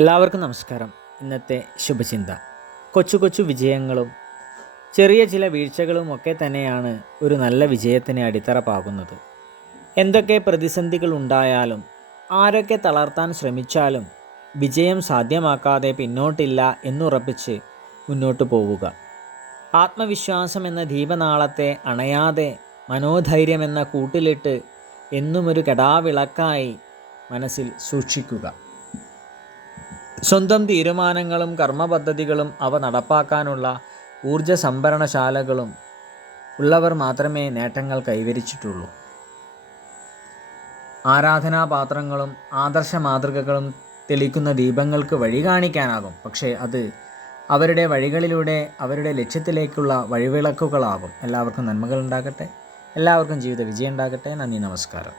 എല്ലാവർക്കും നമസ്കാരം. ഇന്നത്തെ ശുഭചിന്ത, കൊച്ചു കൊച്ചു വിജയങ്ങളും ചെറിയ ചില വീഴ്ചകളും ഒക്കെ തന്നെയാണ് ഒരു നല്ല വിജയത്തിന് അടിത്തറ പാകുന്നത്. എന്തൊക്കെ പ്രതിസന്ധികൾ ഉണ്ടായാലും ആരൊക്കെ തളർത്താൻ ശ്രമിച്ചാലും വിജയം സാധ്യമാക്കാതെ പിന്നോട്ടില്ല എന്നുറപ്പിച്ച് മുന്നോട്ട് പോവുക. ആത്മവിശ്വാസം എന്ന ദീപനാളത്തെ അണയാതെ മനോധൈര്യമെന്ന കൂട്ടിലിട്ട് എന്നുമൊരു കെടാവിളക്കായി മനസ്സിൽ സൂക്ഷിക്കുക. സ്വന്തം തീരുമാനങ്ങളും കർമ്മപദ്ധതികളും അവ നടപ്പാക്കാനുള്ള ഊർജ സംഭരണശാലകളും ഉള്ളവർ മാത്രമേ നേട്ടങ്ങൾ കൈവരിച്ചിട്ടുള്ളൂ. ആരാധനാപാത്രങ്ങളും ആദർശ മാതൃകകളും തെളിക്കുന്ന ദീപങ്ങൾക്ക് വഴി കാണിക്കാനാകും, പക്ഷേ അത് അവരുടെ വഴികളിലൂടെ അവരുടെ ലക്ഷ്യത്തിലേക്കുള്ള വഴിവിളക്കുകളാകും. എല്ലാവർക്കും നന്മകൾ ഉണ്ടാകട്ടെ. എല്ലാവർക്കും ജീവിത വിജയം ഉണ്ടാകട്ടെ. നന്ദി, നമസ്കാരം.